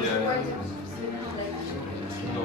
Yeah. No,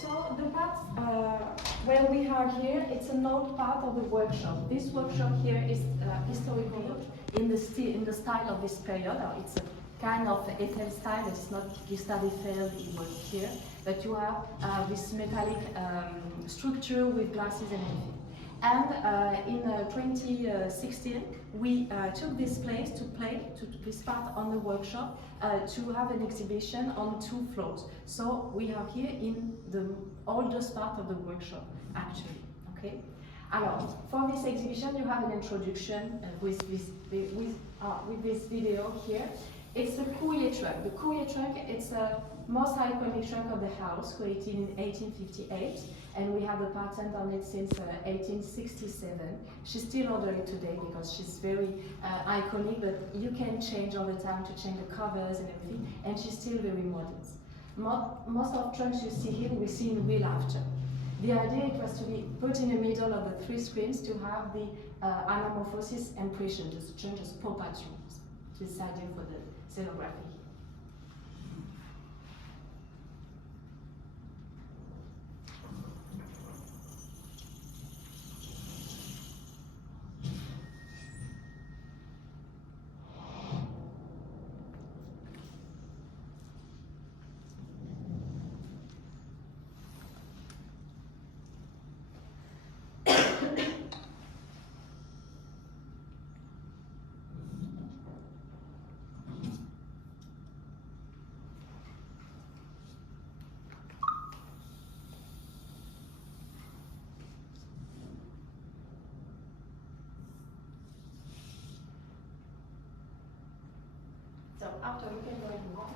So the part where we are here, it's an old part of the workshop. This workshop here is historical in the style of this period. It's a kind of Eiffel style. It's not Gustave Eiffel, he was here, but you have this metallic structure with glasses and everything. And in 2016, we took this place to this part on the workshop to have an exhibition on 2 floors. So we are here in the oldest part of the workshop, actually. Okay. Alors, for this exhibition, you have an introduction with this video here. It's a courier truck. The courier truck, it's the most iconic truck of the house, created in 1858, and we have a patent on it since 1867. She's still ordering today because she's very iconic, but you can change all the time to change the covers and everything, and she's still very modern. Most of trunks you see here, we see in real after. The idea it was to be put in the middle of the 3 screens to have the anamorphosis impression, just change as pop at you. This is idea for the scenography. So after we can go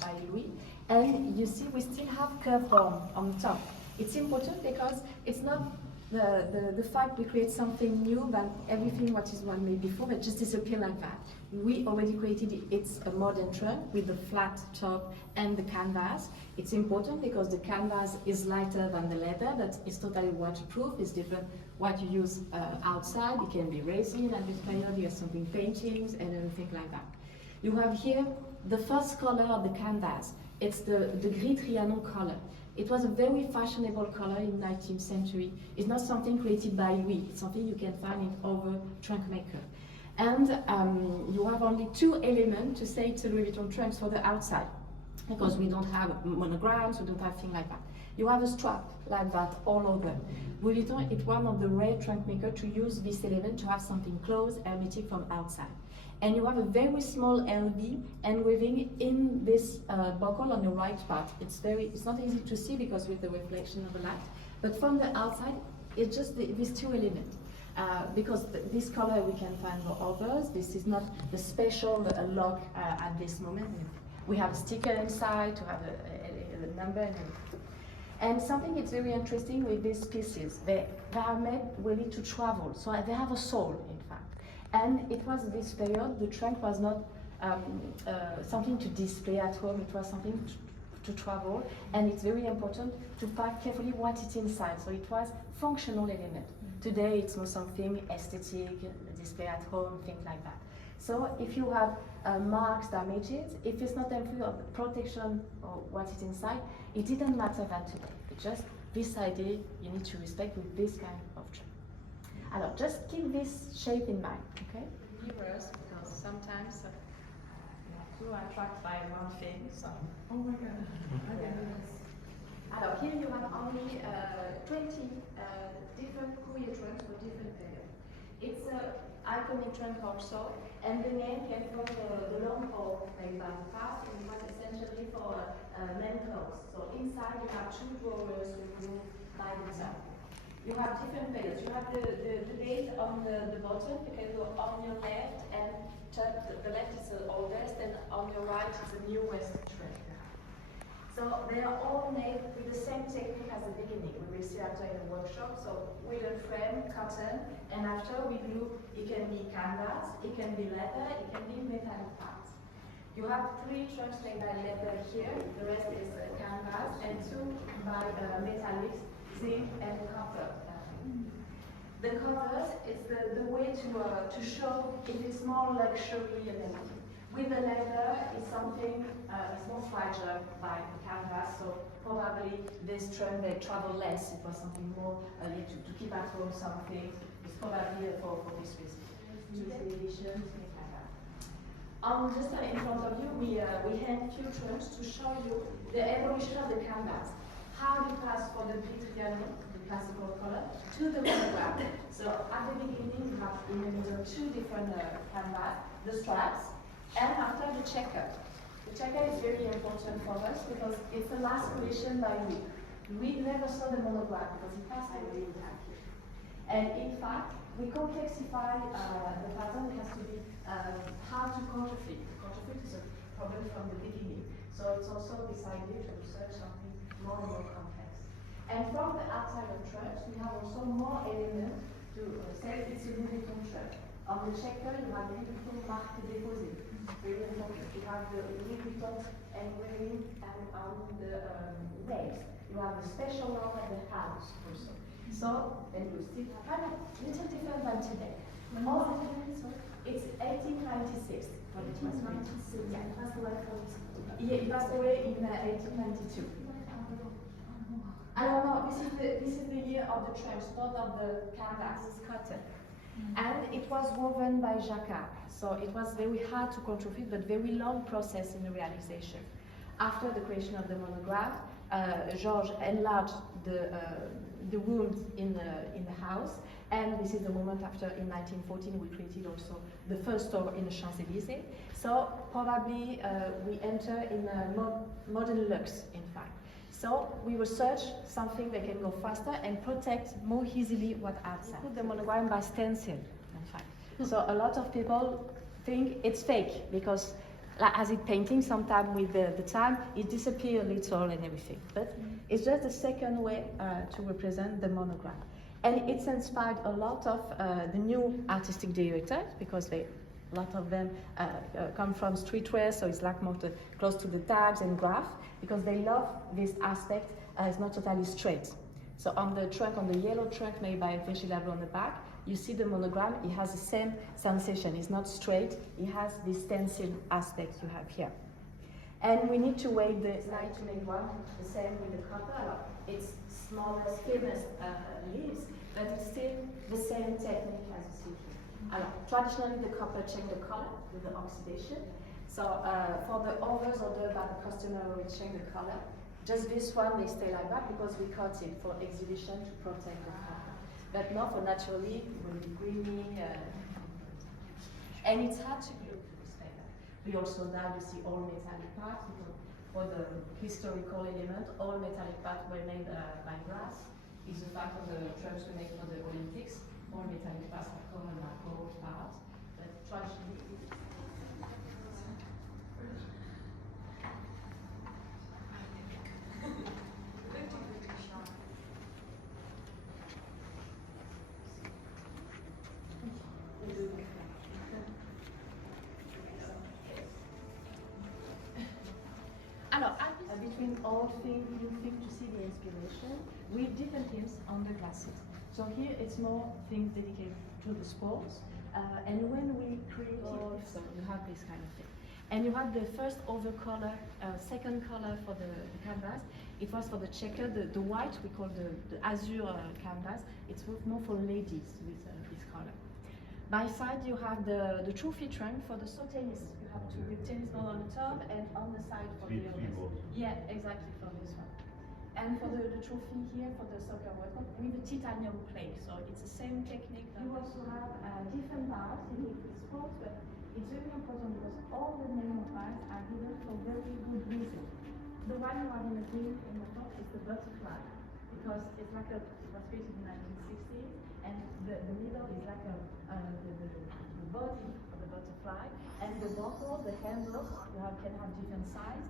by Louis, and you see we still have curve form on top. It's important because it's not the fact we create something new than everything what is one made before, but just disappear like that. We already created it. It's a modern trunk with the flat top and the canvas. It's important because the canvas is lighter than the leather, but it's totally waterproof. It's different what you use outside. It can be resin, and this period you have something paintings and everything like that. You have here the first color of the canvas. It's the Gris Trianon color. It was a very fashionable color in the 19th century. It's not something created by Louis. It's something you can find in other trunk maker. And you have only 2 elements to say it's a Louis Vuitton trunks for the outside, because we don't have monograms, we don't have things like that. You have a strap like that all over. Louis Vuitton is one of the rare trunk makers to use this element to have something closed, hermetic from outside. And you have a very small LV and weaving in this buckle on the right part. It's not easy to see because with the reflection of the light, but from the outside, it's just these 2 elements. Because this color we can find for others. This is not the special lock at this moment. We have a sticker inside to have a number. And something that's very interesting with these pieces, they are made really to travel. So they have a soul, in fact. And it was this period, the trunk was not something to display at home, it was something to travel. And it's very important to pack carefully what is inside. So it was functional element. Today it's not something aesthetic, display at home, things like that. So if you have marks, damages, if it's not free of protection or what is inside, it didn't matter than today. It's just this idea you need to respect with this kind of trunk. Alors, just keep this shape in mind, okay? Reverse, because sometimes you are attracted by one thing, so. Oh my god. Alors, here you have only 20 different courier trunks for different periods. It's an iconic trunk also, and the name came from the long haul made by the past, and it was essentially for men clothes. So inside we have two drawers with room by themselves. You have different layers. You have the date on the bottom. You can go on your left and turn. The left is the oldest, and on your right is the newest trend. So they are all made with the same technique as the beginning. We will see after in the workshop. So wooden frame, cotton, and after we glue. It can be canvas, it can be leather, it can be metallic parts. You have 3 trunks made by leather here. The rest is canvas, and 2 by metallics, zinc, and copper. The covers is the way to show if it's more luxury and everything. With the leather, it's something it's more fragile by the canvas, so probably this trend they travel less. It was something more to keep at home something. It's probably for this reason. Edition, things like that. Just in front of you, we have few trends to show you the evolution of the canvas. How it passed for the Vitriano, the classical color, to the monogram. So at the beginning, you have in the middle 2 different canvas, the stripes, and after the checker. The checker is very important for us because it's the last creation by Louis. We never saw the monogram because he passed away in time. And in fact, we complexify the pattern. It has to be hard to counterfeit. Counterfeit is a problem from the beginning. So it's also decided to research something more and more complex. And from the outside of church, we have also more elements to say it's a Louis Vuitton church. On the checker, you have Louis Vuitton marque déposée. Very important. You have the Louis Vuitton engraving, and on the waist, you have the special one at the house also. So, and you still have a little different than today. It's 1896. When it was made. Yeah, it passed away. Yeah, it passed away in 1892. I don't know. This is the year of the transport of the canvas, cotton. And it was woven by Jacquard, so it was very hard to counterfeit, but very long process in the realization. After the creation of the monogram, Georges enlarged the rooms in the house, and this is the moment after, in 1914, we created also the first store in the CHAMPS-ÉLYSÉES. So probably we enter in modern luxe, in fact. So we research something that can go faster and protect more easily what outside. We put the monogram by stencil, in fact. So a lot of people think it's fake because as it painting, sometimes with the time, it disappears a little and everything. But it's just a second way to represent the monogram. And it's inspired a lot of the new artistic directors because a lot of them come from streetwear, so it's like more close to the tags and graph, because they love this aspect. It's not totally straight. So on the trunk, on the yellow trunk made by Virgil on the back, you see the monogram. It has the same sensation. It's not straight. It has this stencil aspect you have here. And we need to wait the light to make one the same with the copper. It's smaller, thinnest leaves, but it's still the same technique as you see here. Traditionally, the copper change the color with the oxidation. So for the others ordered by the customer, we change the color. Just this one, they stay like that because we cut it for exhibition to protect the copper. But not for naturally, it will be greening. And it's hard to glue to this paper. We also now you see all metallic parts because for the historical element, all metallic parts were made by brass. It's the fact of the trunks we make for the Olympics. All metallic parts are common like gold parts, but traditionally. Between old thing, new thing, to see the inspiration with different themes on the glasses. So here it's more things dedicated to the sports, and when we create so you have this kind of thing. And you have the first overcolor, second color for the canvas. It was for the checker, the white we call the azure canvas. It's more for ladies with this color. By side you have the trophy trunk for the tennis. You have two with tennis ball on the top and on the side for the others. Yeah, exactly for this one. And for the trophy here for the soccer World Cup with the titanium plate. So it's the same technique. You also have different parts in liquid sports, but it's very important because all the name of parts are given for very good reason. The one you have in the green in the top is the butterfly, because it's like it was created in 1960s, and the middle is like the body of the butterfly, and the bottle, the handles, can have different sizes.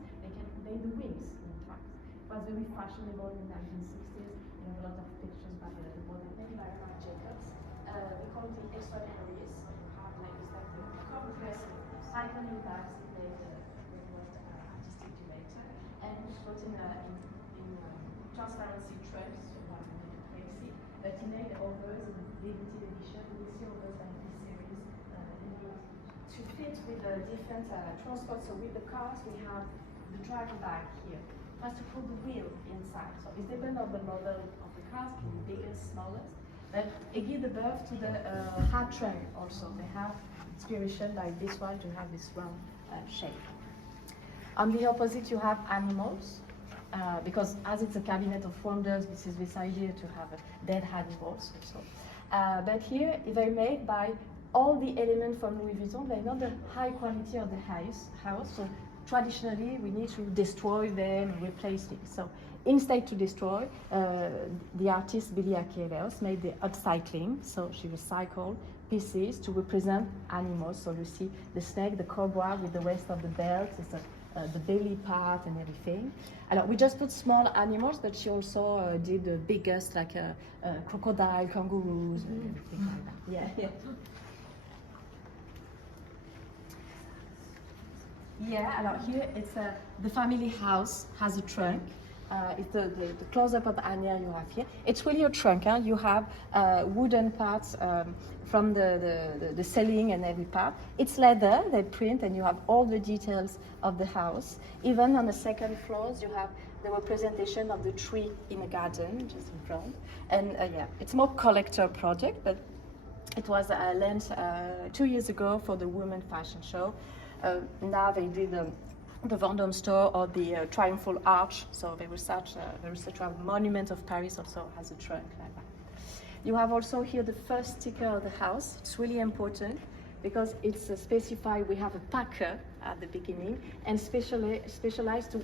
They the wings, in fact. It was very fashionable in the 1960s. We have a lot of pictures by the model made by Marc Jacobs. We call it the extraordinaries. It's like the cover dress icon in Paris. They was artistic director, and put in transparency trunks, one crazy. But he made others in limited edition. We see others like this series. To fit with the different transport. So with the cars, we have the driver bag here. It has to put the wheel inside. So it depends on the model of the cars, the biggest, smallest. But it gives the birth to the hat trunk also. They have inspiration by this one to have this round shape. On the opposite, you have animals. Because as it's a cabinet of wonders, this is this idea to have dead animals also. But here, they're made by all the elements from Louis Vuitton. They're not the high quality of the house. So traditionally, we need to destroy them and replace things. So instead to destroy, the artist Billy Achilleos made the upcycling. So she recycled pieces to represent animals. So you see the snake, the cobra with the rest of the belt. It's the belly part and everything. Alors, we just put small animals, but she also did the biggest, like crocodile, kangaroos, and everything like that. Yeah. Yeah, alors here it's the family house has a trunk. It's the close-up of Anya you have here. It's really a trunk. Huh? You have wooden parts from the ceiling and every part. It's leather, they print, and you have all the details of the house. Even on the second floors, you have the representation of the tree in a garden just in front. And yeah, it's more collector project, but it was launched 2 years ago for the Women Fashion Show. Now they did the Vendôme store or the Triumphal Arch, so they research a monument of Paris also has a trunk like that. You have also here the first sticker of the house. It's really important because it's specified. We have a packer at the beginning and specialized to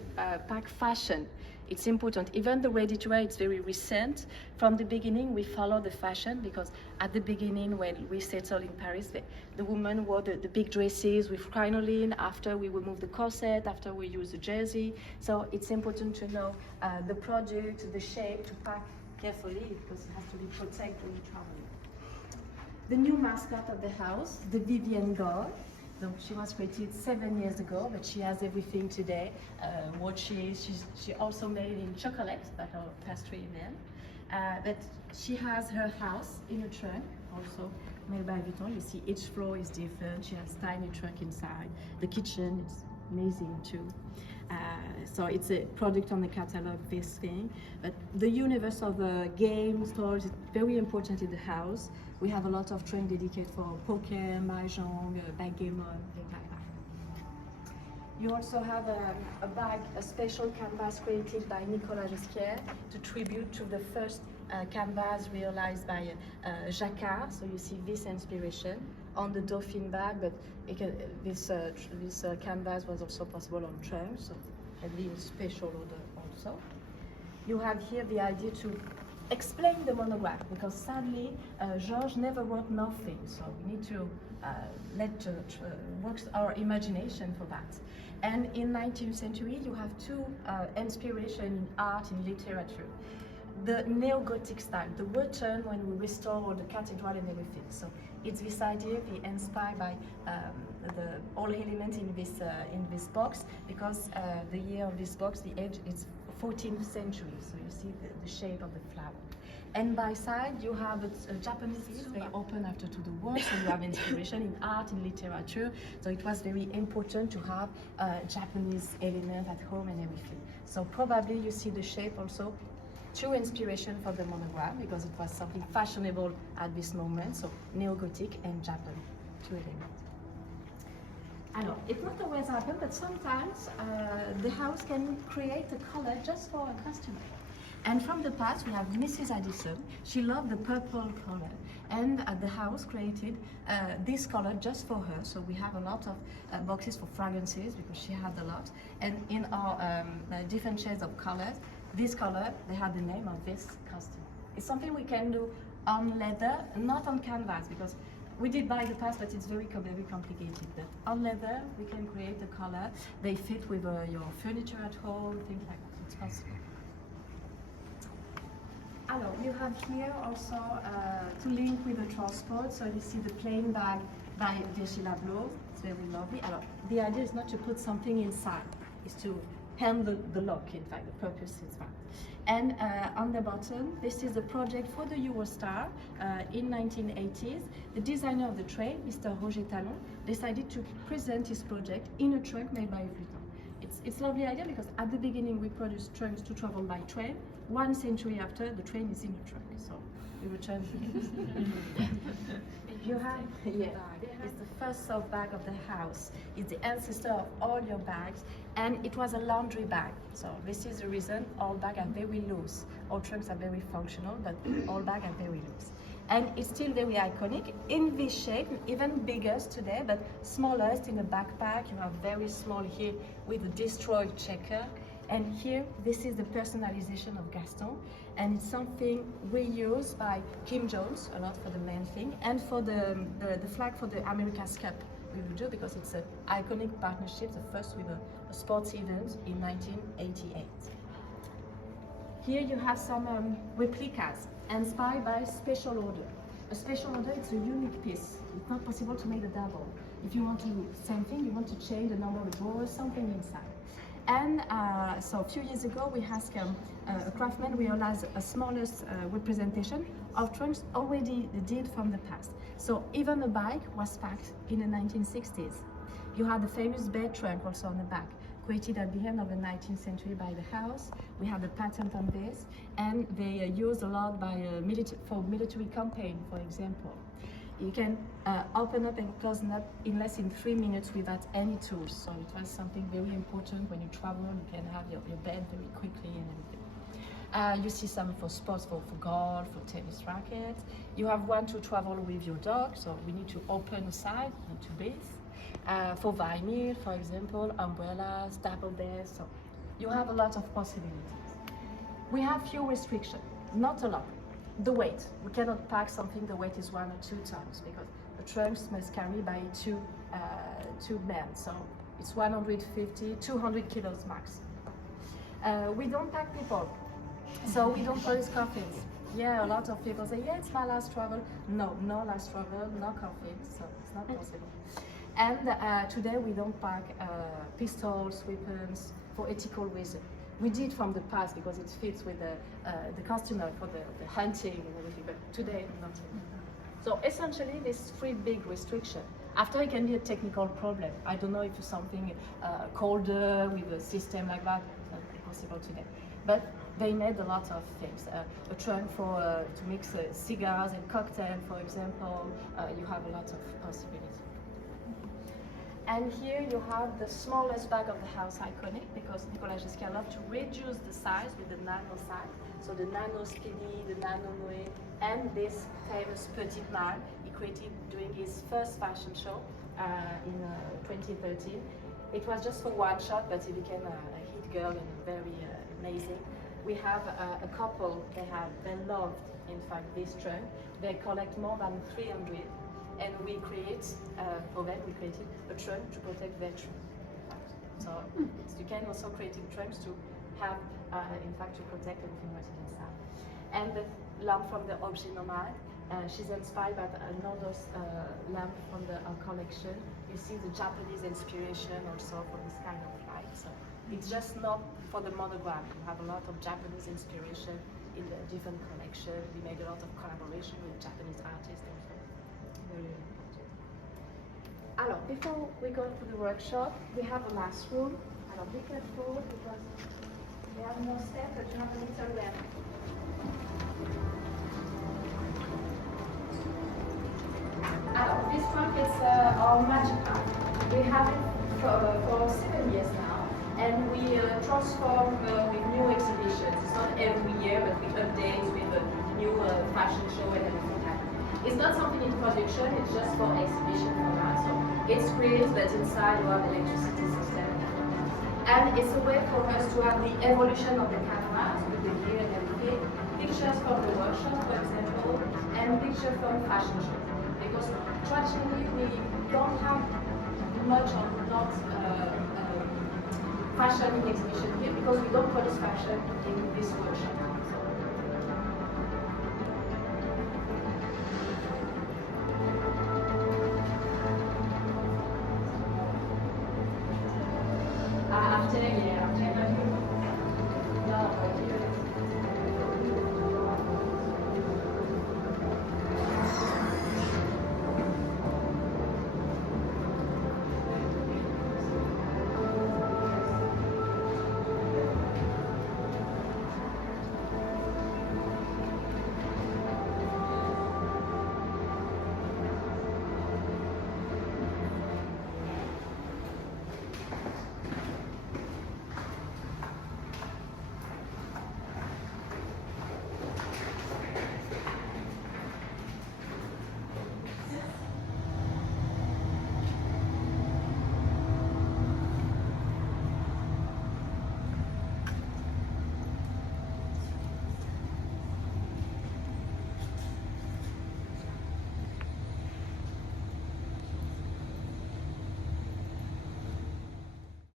pack fashion. It's important. Even the ready-to-wear, it's very recent. From the beginning, we follow the fashion because at the beginning, when we settled in Paris, the women wore the big dresses with crinoline. After we remove the corset, after we use the jersey. So it's important to know the product, the shape, to pack carefully because it has to be protected when you're traveling. The new mascot of the house, the Vivienne Gold. So she was created 7 years ago, but she has everything today. Watches, she also made in chocolate, like our pastry man. But she has her house in a trunk, also made by Vuitton. You see each floor is different. She has tiny trunk inside. The kitchen is amazing too. So it's a product on the catalog, this thing. But the universe of the game stores is very important in the house. We have a lot of trunk dedicated for poker, mahjong, backgammon, things like that. You also have a bag, a special canvas created by Nicolas Ghesquière to tribute to the first canvas realized by Jacquard. So you see this inspiration on the Dauphine bag, but this canvas was also possible on trunk, so a little special order also. You have here the idea to explain the monogram, because sadly Georges never wrote nothing, so we need to work our imagination for that. And in 19th century you have two inspiration in art and literature. The neo-Gothic style, the return when we restore all the cathedral and everything. So it's this idea, we inspired by all elements in this box, because the year of this box, the age is 14th century. So you see the shape of the flower. And by side you have a Japanese, they open after to the war, so you have inspiration in art and literature. So it was very important to have Japanese element at home and everything. So probably you see the shape also. True inspiration for the monogram because it was something fashionable at this moment, so neo-Gothic and Japan, two elements. Alors, it not always happens, but sometimes the house can create a color just for a customer. And from the past, we have Mrs. Addison. She loved the purple color. And the house created this color just for her. So we have a lot of boxes for fragrances because she had a lot. And in our different shades of colors, this color, they had the name of this costume. It's something we can do on leather, not on canvas, because we did buy the past, but it's very complicated. But on leather, we can create the color. They fit with your furniture at home, things like that. It's possible. Alors, you have here also to link with the transport. So you see the plain bag by Virgil Abloh. It's very lovely. Alors, the idea is not to put something inside, it's to handle the lock, in fact, the purpose is that. And on the bottom, this is a project for the Eurostar in 1980s. The designer of the train, Mr. Roger Talon, decided to present his project in a trunk made by Vuitton. It's a lovely idea because at the beginning we produced trunks to travel by train. 1 century after, the train is in a trunk, so we return to this. You have, it's the first soft bag of the house. It's the ancestor of all your bags, and it was a laundry bag. So this is the reason all bags are very loose. All trunks are very functional, but all bags are very loose. And it's still very iconic in this shape, even bigger today, but smallest in a backpack. You have very small here with a destroyed checker. And here, this is the personalization of Gaston, and it's something we use by Kim Jones a lot for the main thing, and for the flag for the America's Cup we will do because it's an iconic partnership, the first with a sports event in 1988. Here you have some replicas inspired by Special Order. A Special Order, it's a unique piece. It's not possible to make a double. If you want to do something, you want to change the number of drawers, something inside. And so a few years ago, we asked a craftsman realize a smallest representation of trunks already did from the past. So even a bike was packed in the 1960s. You had the famous bed trunk also on the back, created at the end of the 19th century by the house. We had a patent on this, and they used a lot by for military campaign, for example. You can open up and close it up in less than 3 minutes without any tools. So it was something very important when you travel. You can have your bed very quickly and everything. You see some for sports, for golf, for tennis rackets. You have one to travel with your dog, so we need to open the side, not to bathe. For vinyl, for example, umbrellas, double beds. So you have a lot of possibilities. We have few restrictions, not a lot. The weight, we cannot pack something the weight is 1 or 2 tons because the trunks must carry by two men, so it's 150, 200 kilos max. We don't pack people, so we don't produce coffins. Yeah, a lot of people say, yeah, it's my last travel. No last travel, no coffin, so it's not possible. And today we don't pack pistols, weapons for ethical reasons. We did from the past because it fits with the customer for the hunting and everything, but today not. So essentially, these 3 big restrictions. After it can be a technical problem. I don't know if it's something colder with a system like that. It's not possible today. But they made a lot of things. A trunk for to mix cigars and cocktail, for example. You have a lot of possibilities. And here you have the smallest bag of the house, iconic, because Nicolas Giscard loved to reduce the size with the nano size. So the nano skinny, the nano noir, and this famous Petite Malle he created during his first fashion show in 2013. It was just for one shot, but he became a hit girl and very amazing. We have a couple, they loved, in fact, this trend. They collect more than 300. And we create, for them, we created a trunk to protect their trunk. So you can also create trunks to have, in fact, to protect everything what is inside. And the lamp from the Objet Nomade, she's inspired by another lamp from our collection. You see the Japanese inspiration also for this kind of light. So it's just not for the monogram. We have a lot of Japanese inspiration in the different collection. We made a lot of collaboration with Japanese artists also. Alors, before we go to the workshop, we have a last room. Alors, be careful because we have no step, but you have a little lamp. Alors, this trunk is our magic lamp. We have it for 7 years now, and we transform with new exhibitions. It's not every year. It's not something in production, it's just for exhibition format. So it's screens, but inside you have electricity system. And it's a way for us to have the evolution of the cameras with the gear and everything. Pictures from the workshop, for example, and pictures from fashion show. Because traditionally we don't have much or not fashion in exhibition here because we don't produce fashion in this workshop.